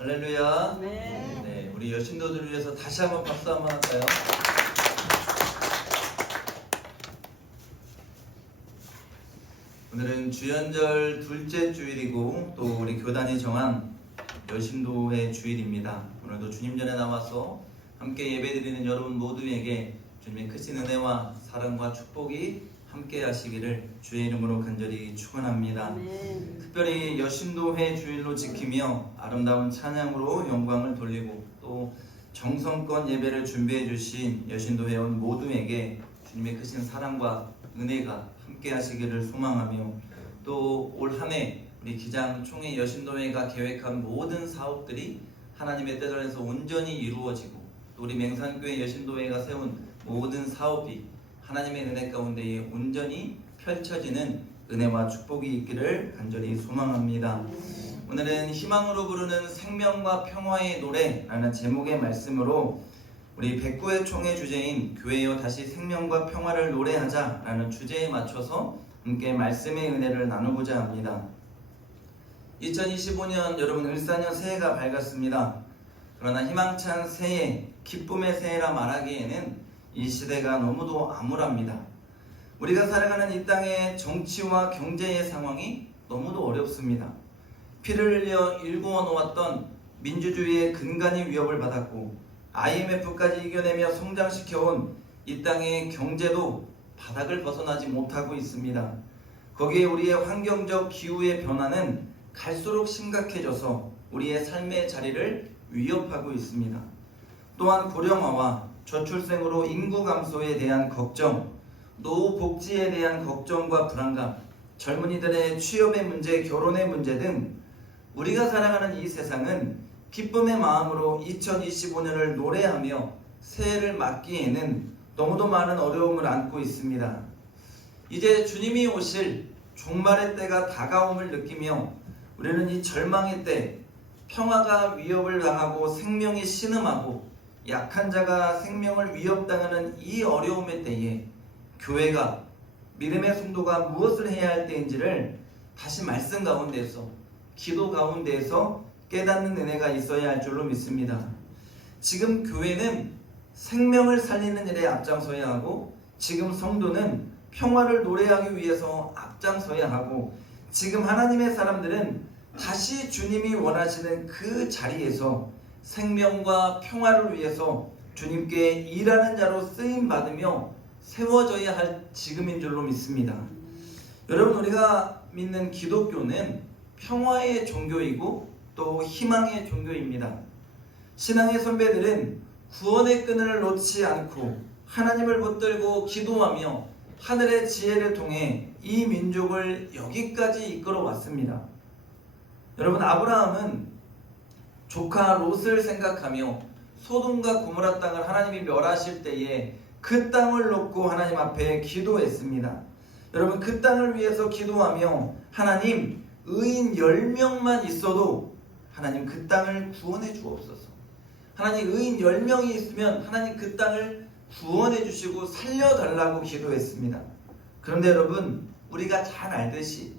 할렐루야. 네. 네, 우리 여신도들을 위해서 다시 한번 박수 한번 할까요? 오늘은 주연절 둘째 주일이고 또 우리 교단이 정한 여신도의 주일입니다. 오늘도 주님 전에 나와서 함께 예배드리는 여러분 모두에게 주님의 크신 은혜와 사랑과 축복이 함께 하시기를 주의 이름으로 간절히 축원합니다. 특별히 여신도회 주일로 지키며 아름다운 찬양으로 영광을 돌리고 또 정성껏 예배를 준비해 주신 여신도 회원 모두에게 주님의 크신 사랑과 은혜가 함께 하시기를 소망하며 또 올 한 해 우리 기장 총회 여신도회가 계획한 모든 사업들이 하나님의 뜻 안에서 온전히 이루어지고 또 우리 맹산교회 여신도회가 세운 모든 사업이 하나님의 은혜 가운데에 온전히 펼쳐지는 은혜와 축복이 있기를 간절히 소망합니다. 오늘은 희망으로 부르는 생명과 평화의 노래라는 제목의 말씀으로 우리 백구의 총회 주제인 교회여 다시 생명과 평화를 노래하자라는 주제에 맞춰서 함께 말씀의 은혜를 나누고자 합니다. 2025년 여러분 을사년 새해가 밝았습니다. 그러나 희망찬 새해, 기쁨의 새해라 말하기에는 이 시대가 너무도 암울합니다. 우리가 살아가는 이 땅의 정치와 경제의 상황이 너무도 어렵습니다. 피를 흘려 일구어 놓았던 민주주의의 근간이 위협을 받았고 IMF까지 이겨내며 성장시켜온 이 땅의 경제도 바닥을 벗어나지 못하고 있습니다. 거기에 우리의 환경적 기후의 변화는 갈수록 심각해져서 우리의 삶의 자리를 위협하고 있습니다. 또한 고령화와 저출생으로 인구 감소에 대한 걱정, 노후 복지에 대한 걱정과 불안감, 젊은이들의 취업의 문제, 결혼의 문제 등 우리가 살아가는 이 세상은 기쁨의 마음으로 2025년을 노래하며 새해를 맞기에는 너무도 많은 어려움을 안고 있습니다. 이제 주님이 오실 종말의 때가 다가옴을 느끼며 우리는 이 절망의 때 평화가 위협을 당하고 생명이 신음하고 약한 자가 생명을 위협당하는 이 어려움의 때에 교회가 믿음의 성도가 무엇을 해야 할 때인지를 다시 말씀 가운데서 기도 가운데에서 깨닫는 은혜가 있어야 할 줄로 믿습니다. 지금 교회는 생명을 살리는 일에 앞장서야 하고 지금 성도는 평화를 노래하기 위해서 앞장서야 하고 지금 하나님의 사람들은 다시 주님이 원하시는 그 자리에서 생명과 평화를 위해서 주님께 일하는 자로 쓰임 받으며 세워져야 할 지금인 줄로 믿습니다. 여러분 우리가 믿는 기독교는 평화의 종교이고 또 희망의 종교입니다. 신앙의 선배들은 구원의 끈을 놓지 않고 하나님을 붙들고 기도하며 하늘의 지혜를 통해 이 민족을 여기까지 이끌어 왔습니다. 여러분 아브라함은 조카 롯을 생각하며 소돔과 고모라 땅을 하나님이 멸하실 때에 그 땅을 놓고 하나님 앞에 기도했습니다. 여러분 그 땅을 위해서 기도하며 하나님 의인 10명만 있어도 하나님 그 땅을 구원해 주옵소서. 하나님 의인 10명이 있으면 하나님 그 땅을 구원해 주시고 살려달라고 기도했습니다. 그런데 여러분 우리가 잘 알듯이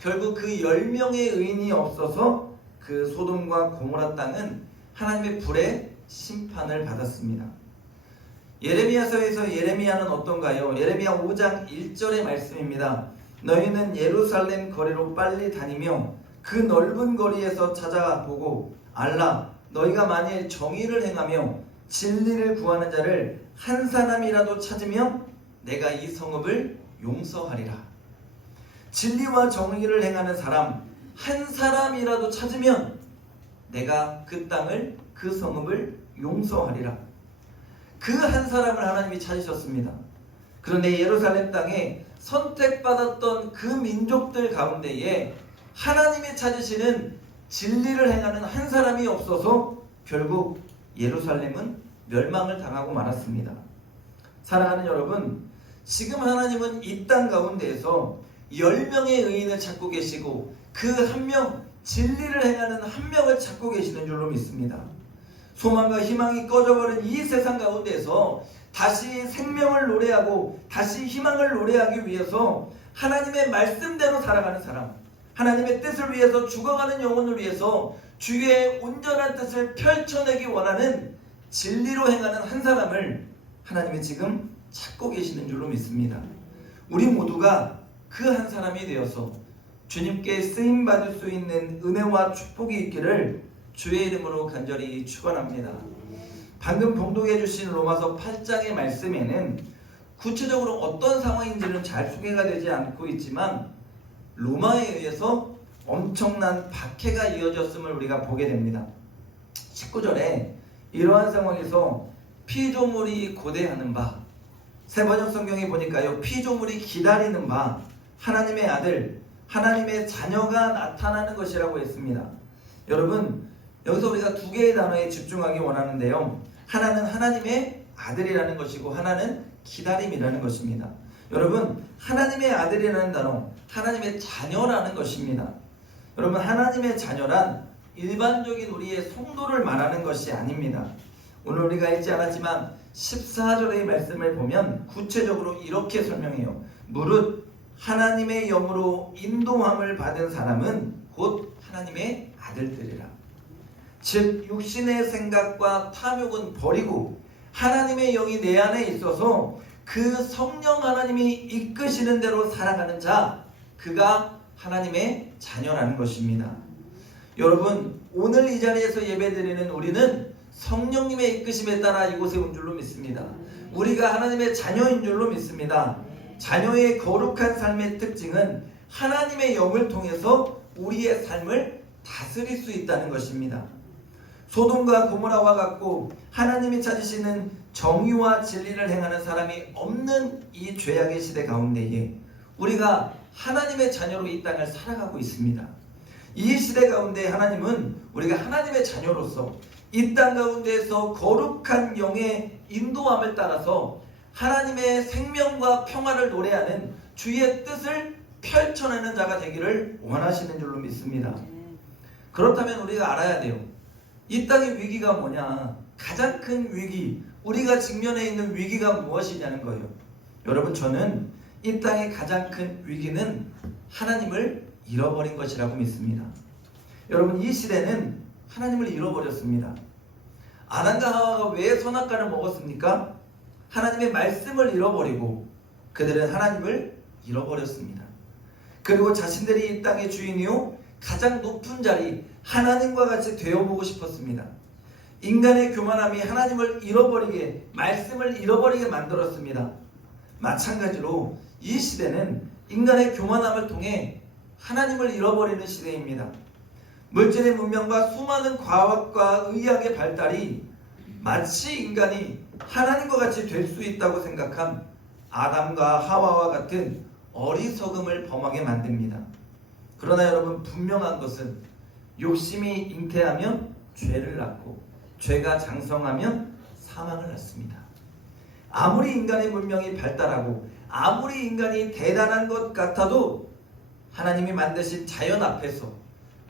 결국 그 10명의 의인이 없어서 그 소돔과 고모라 땅은 하나님의 불의 심판을 받았습니다. 예레미야서에서 예레미야는 어떤가요? 예레미야 5장 1절의 말씀입니다. 너희는 예루살렘 거리로 빨리 다니며 그 넓은 거리에서 찾아보고 알라 너희가 만일 정의를 행하며 진리를 구하는 자를 한 사람이라도 찾으면 내가 이 성읍을 용서하리라. 진리와 정의를 행하는 사람 한 사람이라도 찾으면 내가 그 땅을 그 성읍을 용서하리라. 그 한 사람을 하나님이 찾으셨습니다. 그런데 예루살렘 땅에 선택받았던 그 민족들 가운데에 하나님이 찾으시는 진리를 행하는 한 사람이 없어서 결국 예루살렘은 멸망을 당하고 말았습니다. 사랑하는 여러분, 지금 하나님은 이 땅 가운데에서 10명의 의인을 찾고 계시고 그 한 명, 진리를 행하는 한 명을 찾고 계시는 줄로 믿습니다. 소망과 희망이 꺼져버린 이 세상 가운데서 다시 생명을 노래하고 다시 희망을 노래하기 위해서 하나님의 말씀대로 살아가는 사람, 하나님의 뜻을 위해서 죽어가는 영혼을 위해서 주의 온전한 뜻을 펼쳐내기 원하는 진리로 행하는 한 사람을 하나님이 지금 찾고 계시는 줄로 믿습니다. 우리 모두가 그 한 사람이 되어서 주님께 쓰임 받을 수 있는 은혜와 축복이 있기를 주의 이름으로 간절히 축원합니다. 방금 봉독해 주신 로마서 8장의 말씀에는 구체적으로 어떤 상황인지는 잘 소개가 되지 않고 있지만 로마에 의해서 엄청난 박해가 이어졌음을 우리가 보게 됩니다. 19절에 이러한 상황에서 피조물이 고대하는 바 세 번역 성경에 보니까요 피조물이 기다리는 바 하나님의 아들 하나님의 자녀가 나타나는 것이라고 했습니다. 여러분 여기서 우리가 두 개의 단어에 집중하기 원하는데요. 하나는 하나님의 아들이라는 것이고 하나는 기다림이라는 것입니다. 여러분 하나님의 아들이라는 단어 하나님의 자녀라는 것입니다. 여러분 하나님의 자녀란 일반적인 우리의 성도를 말하는 것이 아닙니다. 오늘 우리가 읽지 않았지만 14절의 말씀을 보면 구체적으로 이렇게 설명해요. 무릇 하나님의 영으로 인도함을 받은 사람은 곧 하나님의 아들들이라. 즉 육신의 생각과 탐욕은 버리고 하나님의 영이 내 안에 있어서 그 성령 하나님이 이끄시는 대로 살아가는 자 그가 하나님의 자녀라는 것입니다. 여러분 오늘 이 자리에서 예배드리는 우리는 성령님의 이끄심에 따라 이곳에 온 줄로 믿습니다. 우리가 하나님의 자녀인 줄로 믿습니다. 자녀의 거룩한 삶의 특징은 하나님의 영을 통해서 우리의 삶을 다스릴 수 있다는 것입니다. 소돔과 고모라와 같고 하나님이 찾으시는 정의와 진리를 행하는 사람이 없는 이 죄악의 시대 가운데에 우리가 하나님의 자녀로 이 땅을 살아가고 있습니다. 이 시대 가운데 하나님은 우리가 하나님의 자녀로서 이 땅 가운데에서 거룩한 영의 인도함을 따라서 하나님의 생명과 평화를 노래하는 주의 뜻을 펼쳐내는 자가 되기를 원하시는 줄로 믿습니다. 그렇다면 우리가 알아야 돼요. 이 땅의 위기가 뭐냐? 가장 큰 위기, 우리가 직면해 있는 위기가 무엇이냐는 거예요. 여러분, 저는 이 땅의 가장 큰 위기는 하나님을 잃어버린 것이라고 믿습니다. 여러분, 이 시대는 하나님을 잃어버렸습니다. 아담과 하와가 왜 선악과를 먹었습니까? 하나님의 말씀을 잃어버리고 그들은 하나님을 잃어버렸습니다. 그리고 자신들이 이 땅의 주인이요 가장 높은 자리 하나님과 같이 되어보고 싶었습니다. 인간의 교만함이 하나님을 잃어버리게 말씀을 잃어버리게 만들었습니다. 마찬가지로 이 시대는 인간의 교만함을 통해 하나님을 잃어버리는 시대입니다. 물질의 문명과 수많은 과학과 의학의 발달이 마치 인간이 하나님과 같이 될 수 있다고 생각한 아담과 하와와 같은 어리석음을 범하게 만듭니다. 그러나 여러분 분명한 것은 욕심이 잉태하면 죄를 낳고 죄가 장성하면 사망을 낳습니다. 아무리 인간의 문명이 발달하고 아무리 인간이 대단한 것 같아도 하나님이 만드신 자연 앞에서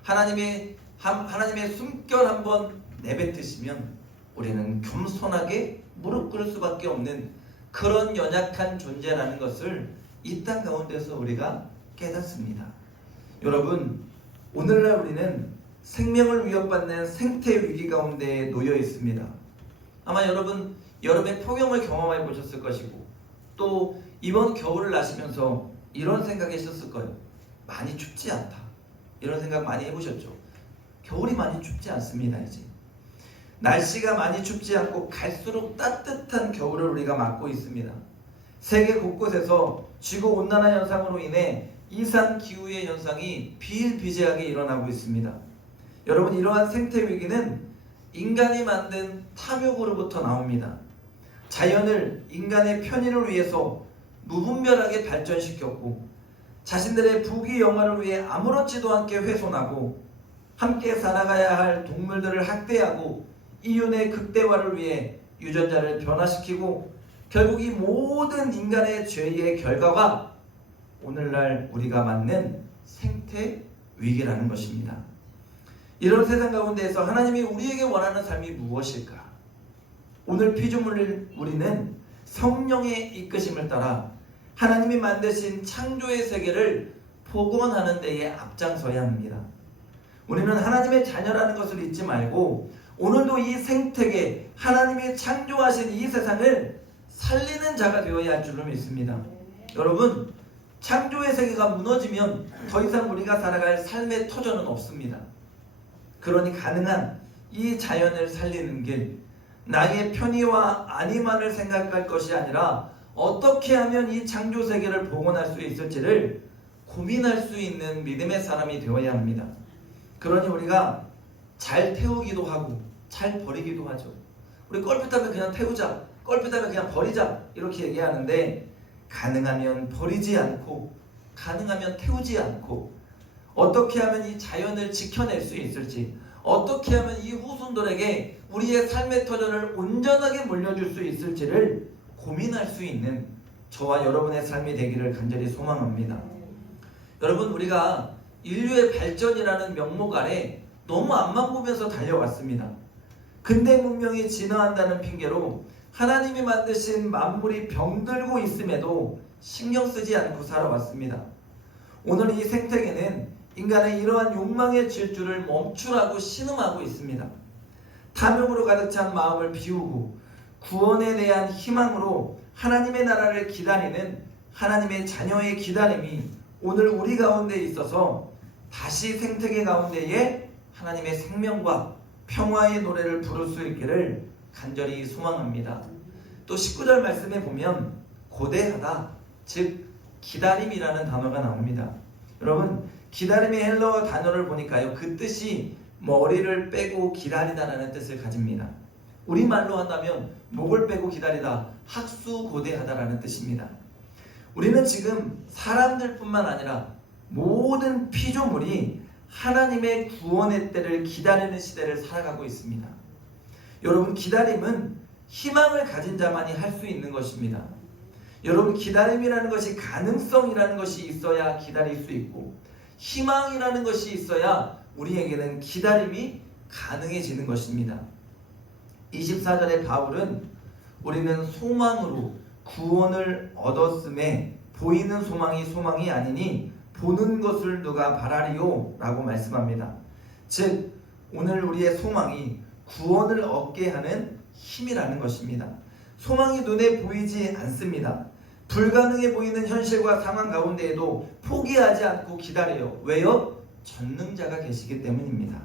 하나님의 하나님의 숨결 한번 내뱉으시면 우리는 겸손하게 무릎 꿇을 수밖에 없는 그런 연약한 존재라는 것을 이 땅 가운데서 우리가 깨닫습니다. 여러분, 오늘날 우리는 생명을 위협받는 생태 위기 가운데 놓여 있습니다. 아마 여러분 여름에 폭염을 경험해 보셨을 것이고 또 이번 겨울을 나시면서 이런 생각하셨을 거예요. 많이 춥지 않다. 이런 생각 많이 해보셨죠? 겨울이 많이 춥지 않습니다, 이제. 날씨가 많이 춥지 않고 갈수록 따뜻한 겨울을 우리가 맞고 있습니다. 세계 곳곳에서 지구 온난화 현상으로 인해 이산 기후의 현상이 비일비재하게 일어나고 있습니다. 여러분 이러한 생태 위기는 인간이 만든 탐욕으로부터 나옵니다. 자연을 인간의 편의를 위해서 무분별하게 발전시켰고 자신들의 부귀 영화를 위해 아무렇지도 않게 훼손하고 함께 살아가야 할 동물들을 학대하고 이윤의 극대화를 위해 유전자를 변화시키고 결국 이 모든 인간의 죄의 결과가 오늘날 우리가 맞는 생태 위기라는 것입니다. 이런 세상 가운데에서 하나님이 우리에게 원하는 삶이 무엇일까? 오늘 피조물 우리는 성령의 이끄심을 따라 하나님이 만드신 창조의 세계를 복원하는 데에 앞장서야 합니다. 우리는 하나님의 자녀라는 것을 잊지 말고 오늘도 이 생태계 하나님이 창조하신 이 세상을 살리는 자가 되어야 할 줄로 믿습니다. 여러분 창조의 세계가 무너지면 더 이상 우리가 살아갈 삶의 터전은 없습니다. 그러니 가능한 이 자연을 살리는 길 나의 편의와 안위만을 생각할 것이 아니라 어떻게 하면 이 창조 세계를 복원할 수 있을지를 고민할 수 있는 믿음의 사람이 되어야 합니다. 그러니 우리가 잘 태우기도 하고 잘 버리기도 하죠. 우리 껄핏하면 그냥 태우자, 껄핏하면 그냥 버리자 이렇게 얘기하는데 가능하면 버리지 않고 가능하면 태우지 않고 어떻게 하면 이 자연을 지켜낼 수 있을지 어떻게 하면 이 후손들에게 우리의 삶의 터전을 온전하게 물려줄 수 있을지를 고민할 수 있는 저와 여러분의 삶이 되기를 간절히 소망합니다. 여러분 우리가 인류의 발전이라는 명목 아래 너무 앞만 보면서 달려왔습니다. 근대 문명이 진화한다는 핑계로 하나님이 만드신 만물이 병들고 있음에도 신경 쓰지 않고 살아왔습니다. 오늘 이 생태계는 인간의 이러한 욕망의 질주를 멈추라고 신음하고 있습니다. 탐욕으로 가득 찬 마음을 비우고 구원에 대한 희망으로 하나님의 나라를 기다리는 하나님의 자녀의 기다림이 오늘 우리 가운데 있어서 다시 생태계 가운데에 하나님의 생명과 평화의 노래를 부를 수 있기를 간절히 소망합니다. 또 19절 말씀에 보면 고대하다 즉 기다림이라는 단어가 나옵니다. 여러분 기다림의 헬러어 단어를 보니까요 그 뜻이 머리를 빼고 기다리다라는 뜻을 가집니다. 우리말로 한다면 목을 빼고 기다리다 학수고대하다라는 뜻입니다. 우리는 지금 사람들뿐만 아니라 모든 피조물이 하나님의 구원의 때를 기다리는 시대를 살아가고 있습니다. 여러분 기다림은 희망을 가진 자만이 할 수 있는 것입니다. 여러분 기다림이라는 것이 가능성이라는 것이 있어야 기다릴 수 있고 희망이라는 것이 있어야 우리에게는 기다림이 가능해지는 것입니다. 24절에 바울은 우리는 소망으로 구원을 얻었음에 보이는 소망이 소망이 아니니 보는 것을 누가 바라리요? 라고 말씀합니다. 즉 오늘 우리의 소망이 구원을 얻게 하는 힘이라는 것입니다. 소망이 눈에 보이지 않습니다. 불가능해 보이는 현실과 상황 가운데에도 포기하지 않고 기다려요. 왜요? 전능자가 계시기 때문입니다.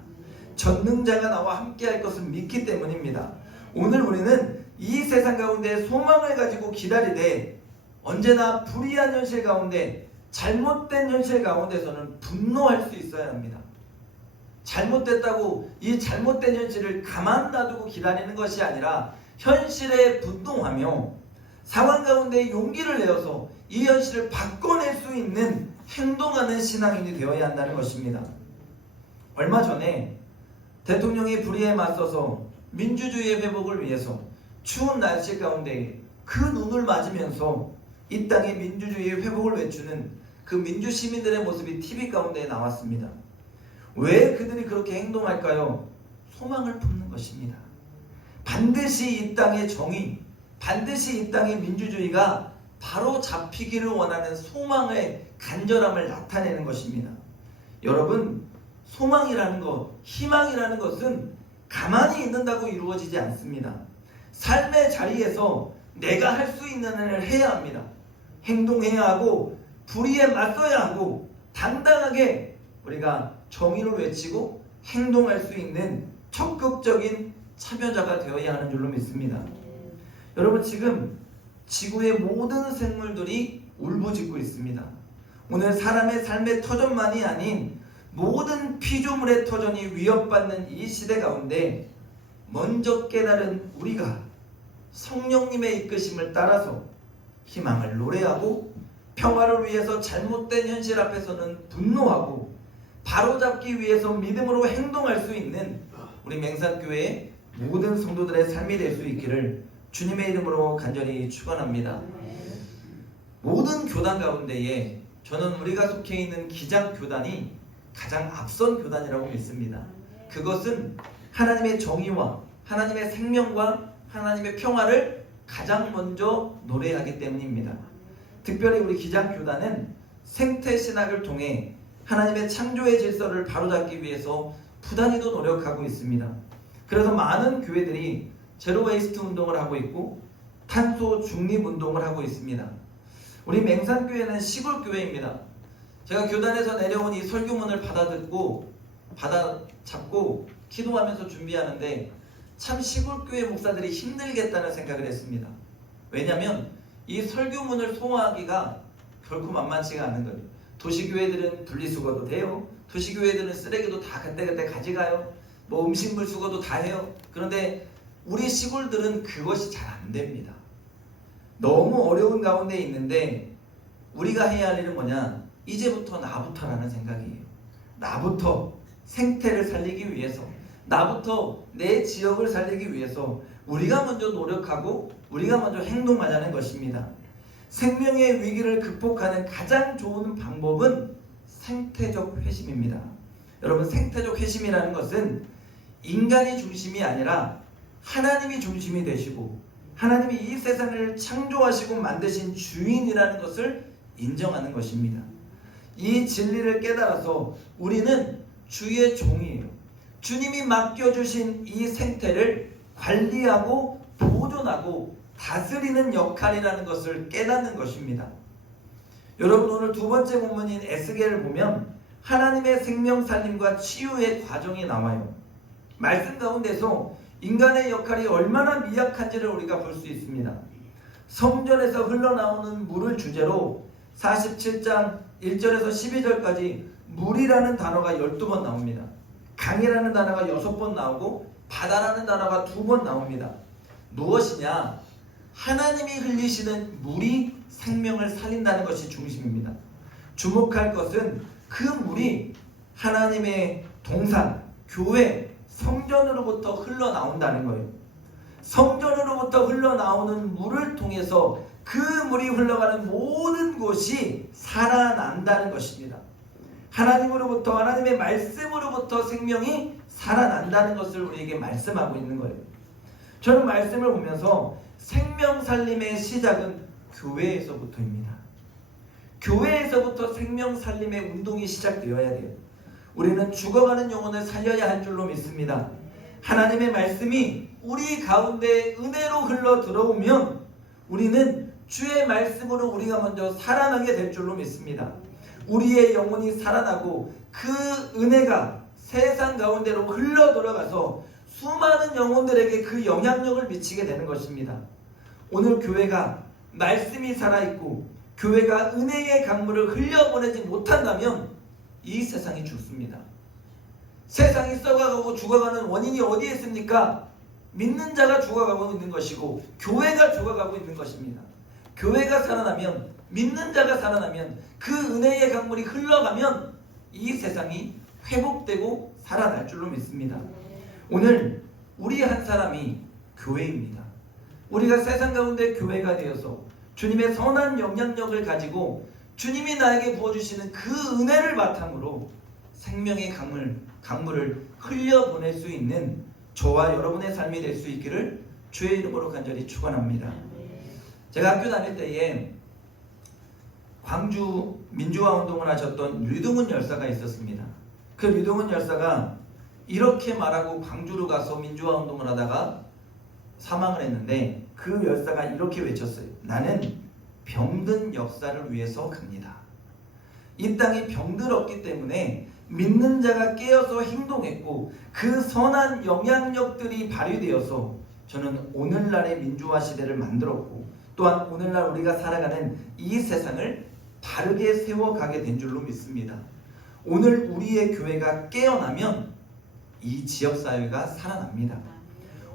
전능자가 나와 함께할 것을 믿기 때문입니다. 오늘 우리는 이 세상 가운데 소망을 가지고 기다리되 언제나 불의한 현실 가운데 잘못된 현실 가운데서는 분노할 수 있어야 합니다. 잘못됐다고 이 잘못된 현실을 가만 놔두고 기다리는 것이 아니라 현실에 분노하며 상황 가운데 용기를 내어서 이 현실을 바꿔낼 수 있는 행동하는 신앙인이 되어야 한다는 것입니다. 얼마 전에 대통령이 불의에 맞서서 민주주의의 회복을 위해서 추운 날씨 가운데 그 눈을 맞으면서 이 땅의 민주주의의 회복을 외치는 그 민주 시민들의 모습이 TV 가운데 나왔습니다. 왜 그들이 그렇게 행동할까요? 소망을 품는 것입니다. 반드시 이 땅의 정의, 반드시 이 땅의 민주주의가 바로 잡히기를 원하는 소망의 간절함을 나타내는 것입니다. 여러분, 소망이라는 것, 희망이라는 것은 가만히 있는다고 이루어지지 않습니다. 삶의 자리에서 내가 할 수 있는 일을 해야 합니다. 행동해야 하고 불의에 맞서야 하고 당당하게 우리가 정의를 외치고 행동할 수 있는 적극적인 참여자가 되어야 하는 줄로 믿습니다. 여러분 지금 지구의 모든 생물들이 울부짖고 있습니다. 오늘 사람의 삶의 터전만이 아닌 모든 피조물의 터전이 위협받는 이 시대 가운데 먼저 깨달은 우리가 성령님의 이끄심을 따라서 희망을 노래하고 평화를 위해서 잘못된 현실 앞에서는 분노하고 바로잡기 위해서 믿음으로 행동할 수 있는 우리 맹산교회의 모든 성도들의 삶이 될 수 있기를 주님의 이름으로 간절히 축원합니다. 모든 교단 가운데에 저는 우리가 속해 있는 기장 교단이 가장 앞선 교단이라고 믿습니다. 그것은 하나님의 정의와 하나님의 생명과 하나님의 평화를 가장 먼저 노래하기 때문입니다. 특별히 우리 기장 교단은 생태 신학을 통해 하나님의 창조의 질서를 바로잡기 위해서 부단히도 노력하고 있습니다. 그래서 많은 교회들이 제로 웨이스트 운동을 하고 있고 탄소 중립 운동을 하고 있습니다. 우리 맹산교회는 시골 교회입니다. 제가 교단에서 내려온 이 설교문을 받아 듣고 받아 잡고 기도하면서 준비하는데 참 시골 교회 목사들이 힘들겠다는 생각을 했습니다. 왜냐하면 이 설교문을 소화하기가 결코 만만치가 않은 거예요. 도시교회들은 분리수거도 돼요. 도시교회들은 쓰레기도 다 그때그때 가져가요. 뭐 음식물 수거도 다 해요. 그런데 우리 시골들은 그것이 잘 안 됩니다. 너무 어려운 가운데 있는데 우리가 해야 할 일은 뭐냐? 이제부터 나부터라는 생각이에요. 나부터 생태를 살리기 위해서, 나부터 내 지역을 살리기 위해서 우리가 먼저 노력하고 우리가 먼저 행동하자는 것입니다. 생명의 위기를 극복하는 가장 좋은 방법은 생태적 회심입니다. 여러분, 생태적 회심이라는 것은 인간이 중심이 아니라 하나님이 중심이 되시고 하나님이 이 세상을 창조하시고 만드신 주인이라는 것을 인정하는 것입니다. 이 진리를 깨달아서 우리는 주의 종이에요. 주님이 맡겨주신 이 생태를 관리하고 보존하고 다스리는 역할이라는 것을 깨닫는 것입니다. 여러분 오늘 두 번째 본문인 에스겔을 보면 하나님의 생명 살림과 치유의 과정이 나와요. 말씀 가운데서 인간의 역할이 얼마나 미약한지를 우리가 볼 수 있습니다. 성전에서 흘러나오는 물을 주제로 47장 1절에서 12절까지 물이라는 단어가 12번 나옵니다. 강이라는 단어가 6번 나오고 바다라는 단어가 2번 나옵니다. 무엇이냐? 하나님이 흘리시는 물이 생명을 살린다는 것이 중심입니다. 주목할 것은 그 물이 하나님의 동산, 교회, 성전으로부터 흘러나온다는 거예요. 성전으로부터 흘러나오는 물을 통해서 그 물이 흘러가는 모든 곳이 살아난다는 것입니다. 하나님으로부터 하나님의 말씀으로부터 생명이 살아난다는 것을 우리에게 말씀하고 있는 거예요. 저는 말씀을 보면서 생명 살림의 시작은 교회에서부터입니다. 교회에서부터 생명 살림의 운동이 시작되어야 돼요. 우리는 죽어가는 영혼을 살려야 할 줄로 믿습니다. 하나님의 말씀이 우리 가운데 은혜로 흘러 들어오면 우리는 주의 말씀으로 우리가 먼저 살아나게 될 줄로 믿습니다. 우리의 영혼이 살아나고 그 은혜가 세상 가운데로 흘러 들어가서 수많은 영혼들에게 그 영향력을 미치게 되는 것입니다. 오늘 교회가 말씀이 살아있고 교회가 은혜의 강물을 흘려보내지 못한다면 이 세상이 죽습니다. 세상이 썩어가고 죽어가는 원인이 어디에 있습니까? 믿는 자가 죽어가고 있는 것이고 교회가 죽어가고 있는 것입니다. 교회가 살아나면 믿는 자가 살아나면 그 은혜의 강물이 흘러가면 이 세상이 회복되고 살아날 줄로 믿습니다. 오늘 우리 한 사람이 교회입니다. 우리가 세상 가운데 교회가 되어서 주님의 선한 영향력을 가지고 주님이 나에게 부어주시는 그 은혜를 바탕으로 생명의 강물, 강물을 흘려보낼 수 있는 저와 여러분의 삶이 될 수 있기를 주의 이름으로 간절히 축원합니다. 제가 학교 다닐 때에 광주 민주화 운동을 하셨던 류동훈 열사가 있었습니다. 그 류동훈 열사가 이렇게 말하고 광주로 가서 민주화 운동을 하다가 사망을 했는데 그 열사가 이렇게 외쳤어요. 나는 병든 역사를 위해서 갑니다. 이 땅이 병들었기 때문에 믿는 자가 깨어서 행동했고 그 선한 영향력들이 발휘되어서 저는 오늘날의 민주화 시대를 만들었고 또한 오늘날 우리가 살아가는 이 세상을 바르게 세워가게 된 줄로 믿습니다. 오늘 우리의 교회가 깨어나면 이 지역사회가 살아납니다.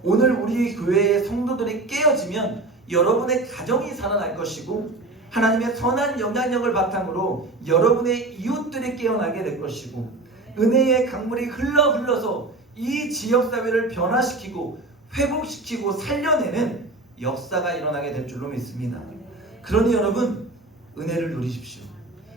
오늘 우리 교회의 성도들이 깨어지면 여러분의 가정이 살아날 것이고 하나님의 선한 영향력을 바탕으로 여러분의 이웃들이 깨어나게 될 것이고 은혜의 강물이 흘러 흘러서 이 지역사회를 변화시키고 회복시키고 살려내는 역사가 일어나게 될 줄로 믿습니다. 그러니 여러분 은혜를 누리십시오.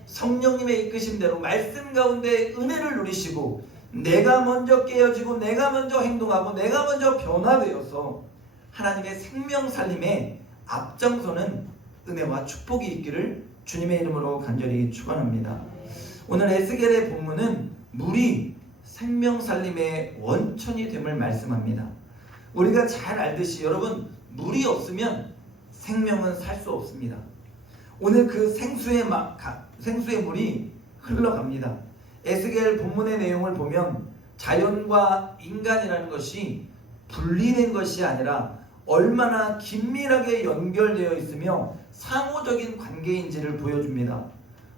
성령님의 이끄심대로 말씀 가운데 은혜를 누리시고 내가 먼저 깨어지고 내가 먼저 행동하고 내가 먼저 변화되어서 하나님의 생명 살림에 앞장서는 은혜와 축복이 있기를 주님의 이름으로 간절히 축원합니다. 오늘 에스겔의 본문은 물이 생명 살림의 원천이 됨을 말씀합니다. 우리가 잘 알듯이 여러분 물이 없으면 생명은 살 수 없습니다. 오늘 그 생수의 마, 가, 생수의 물이 흘러갑니다. 에스겔 본문의 내용을 보면 자연과 인간이라는 것이 분리된 것이 아니라 얼마나 긴밀하게 연결되어 있으며 상호적인 관계인지를 보여줍니다.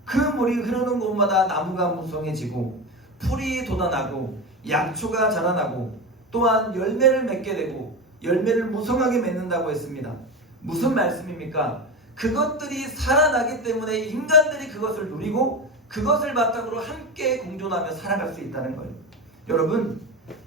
그 물이 흐르는 곳마다 나무가 무성해지고 풀이 돋아나고 약초가 자라나고 또한 열매를 맺게 되고 열매를 무성하게 맺는다고 했습니다. 무슨 말씀입니까? 그것들이 살아나기 때문에 인간들이 그것을 누리고 그것을 바탕으로 함께 공존하며 살아갈 수 있다는 거예요. 여러분,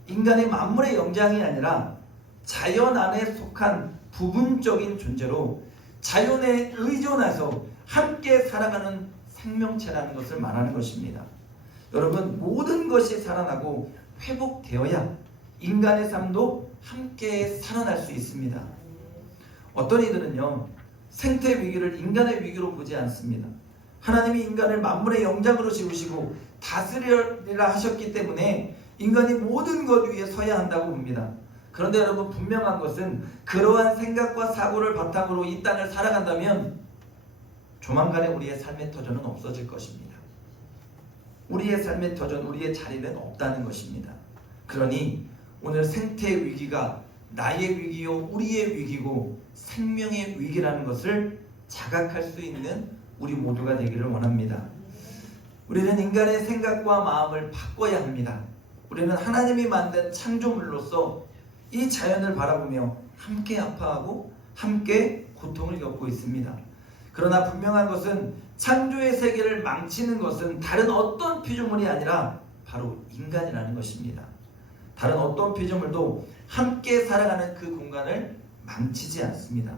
인간의 만물의 영장이 아니라 자연 안에 속한 부분적인 존재로 자연에 의존해서 함께 살아가는 생명체라는 것을 말하는 것입니다. 여러분, 모든 것이 살아나고 회복되어야 인간의 삶도 함께 살아날 수 있습니다. 어떤 이들은요, 생태 위기를 인간의 위기로 보지 않습니다. 하나님이 인간을 만물의 영장으로 지으시고 다스리라 하셨기 때문에 인간이 모든 것 위에 서야 한다고 봅니다. 그런데 여러분 분명한 것은 그러한 생각과 사고를 바탕으로 이 땅을 살아간다면 조만간에 우리의 삶의 터전은 없어질 것입니다. 우리의 삶의 터전, 우리의 자리는 없다는 것입니다. 그러니 오늘 생태 위기가 나의 위기요, 우리의 위기고 생명의 위기라는 것을 자각할 수 있는 우리 모두가 되기를 원합니다. 우리는 인간의 생각과 마음을 바꿔야 합니다. 우리는 하나님이 만든 창조물로서 이 자연을 바라보며 함께 아파하고 함께 고통을 겪고 있습니다. 그러나 분명한 것은 창조의 세계를 망치는 것은 다른 어떤 피조물이 아니라 바로 인간이라는 것입니다. 다른 어떤 피조물도 함께 살아가는 그 공간을 망치지 않습니다.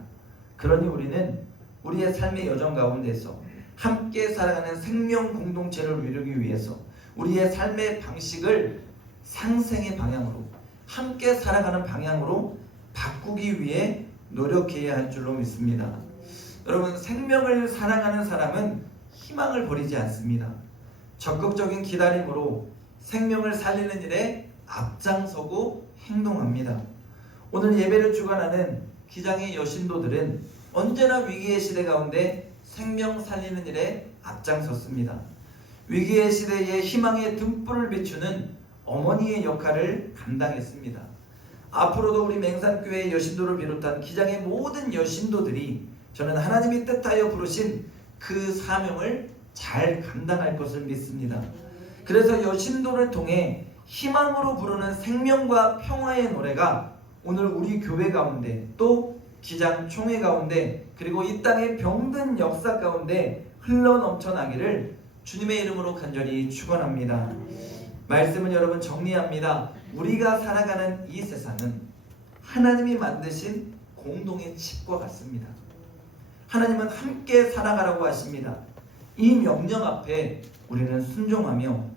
그러니 우리는 우리의 삶의 여정 가운데서 함께 살아가는 생명 공동체를 이루기 위해서 우리의 삶의 방식을 상생의 방향으로 함께 살아가는 방향으로 바꾸기 위해 노력해야 할 줄로 믿습니다. 여러분 생명을 사랑하는 사람은 희망을 버리지 않습니다. 적극적인 기다림으로 생명을 살리는 일에 앞장서고 행동합니다. 오늘 예배를 주관하는 기장의 여신도들은 언제나 위기의 시대 가운데 생명 살리는 일에 앞장섰습니다. 위기의 시대에 희망의 등불을 비추는 어머니의 역할을 감당했습니다. 앞으로도 우리 맹산교회 여신도를 비롯한 기장의 모든 여신도들이 저는 하나님이 뜻하여 부르신 그 사명을 잘 감당할 것을 믿습니다. 그래서 여신도를 통해 희망으로 부르는 생명과 평화의 노래가 오늘 우리 교회 가운데 또 기장 총회 가운데 그리고 이 땅의 병든 역사 가운데 흘러 넘쳐나기를 주님의 이름으로 간절히 축원합니다. 말씀은 여러분 정리합니다. 우리가 살아가는 이 세상은 하나님이 만드신 공동의 칩과 같습니다. 하나님은 함께 살아가라고 하십니다. 이 명령 앞에 우리는 순종하며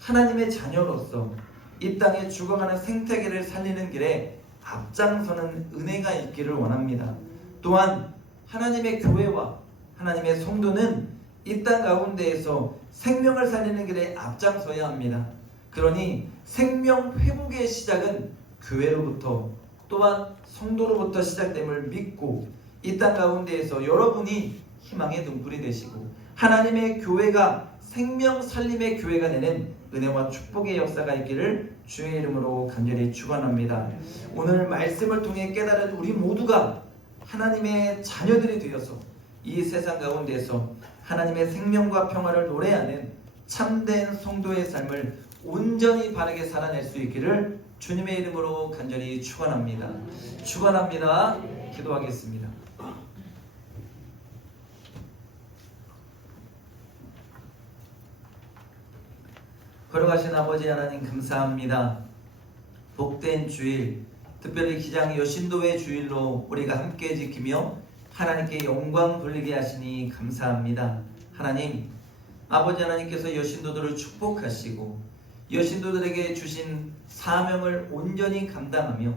하나님의 자녀로서 이 땅에 죽어가는 생태계를 살리는 길에 앞장서는 은혜가 있기를 원합니다. 또한 하나님의 교회와 하나님의 성도는 이 땅 가운데에서 생명을 살리는 길에 앞장서야 합니다. 그러니 생명 회복의 시작은 교회로부터 또한 성도로부터 시작됨을 믿고 이 땅 가운데에서 여러분이 희망의 등불이 되시고 하나님의 교회가 생명 살림의 교회가 되는 은혜와 축복의 역사가 있기를 주의 이름으로 간절히 축원합니다. 오늘 말씀을 통해 깨달은 우리 모두가 하나님의 자녀들이 되어서 이 세상 가운데서 하나님의 생명과 평화를 노래하는 참된 성도의 삶을 온전히 바르게 살아낼 수 있기를 주님의 이름으로 간절히 축원합니다. 축원합니다. 기도하겠습니다. 걸어가신 아버지 하나님 감사합니다. 복된 주일, 특별히 기장 여신도의 주일로 우리가 함께 지키며 하나님께 영광 돌리게 하시니 감사합니다. 하나님, 아버지 하나님께서 여신도들을 축복하시고 여신도들에게 주신 사명을 온전히 감당하며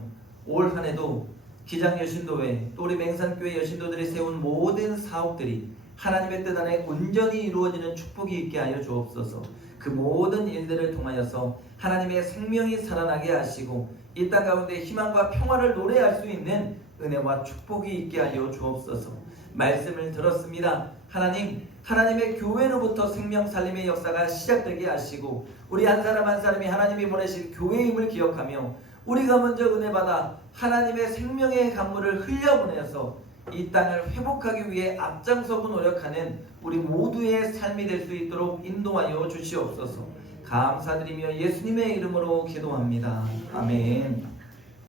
올 한해도 기장 여신도회 또 우리 맹산교회 여신도들이 세운 모든 사업들이 하나님의 뜻 안에 온전히 이루어지는 축복이 있게 하여 주옵소서. 그 모든 일들을 통하여서 하나님의 생명이 살아나게 하시고 이 땅 가운데 희망과 평화를 노래할 수 있는 은혜와 축복이 있게 하여 주옵소서. 말씀을 들었습니다. 하나님, 하나님의 교회로부터 생명 살림의 역사가 시작되게 하시고 우리 한 사람 한 사람이 하나님이 보내신 교회임을 기억하며 우리가 먼저 은혜 받아 하나님의 생명의 강물을 흘려보내서 이 땅을 회복하기 위해 앞장서고 노력하는 우리 모두의 삶이 될 수 있도록 인도하여 주시옵소서. 감사드리며 예수님의 이름으로 기도합니다. 아멘.